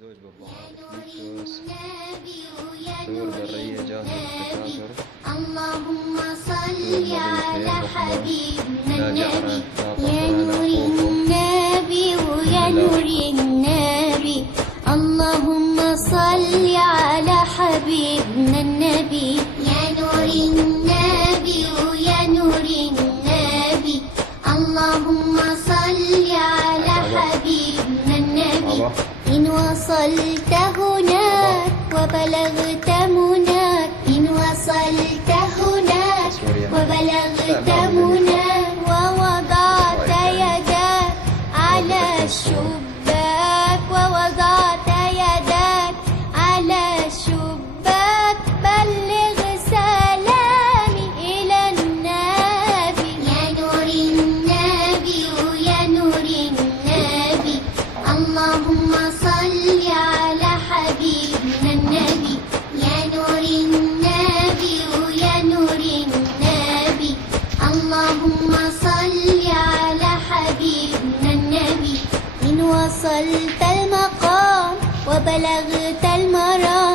زوج ببعض نفوس صور برية جاهزة للتكاثر. اللهم صل على حبيبنا النبي يا نور النبي ويا نور النبي. اللهم صل على حبيبنا النبي يا نور النبي ويا نور النبي. اللهم صل على حبيبنا النبي. إن وصلت هناك وبلغت مناك، إن وصلت هناك وبلغت مناك، ووضعت يداك على الشباك، ووضعت يداك على الشباك، بلغ سلامي إلى النبي يا نور النبي ويا نور النبي. اللهم صل على حبيبنا النبي يا نور النبي ويا نور النبي. اللهم صل على حبيبنا النبي. إن وصلت المقام وبلغت المرام،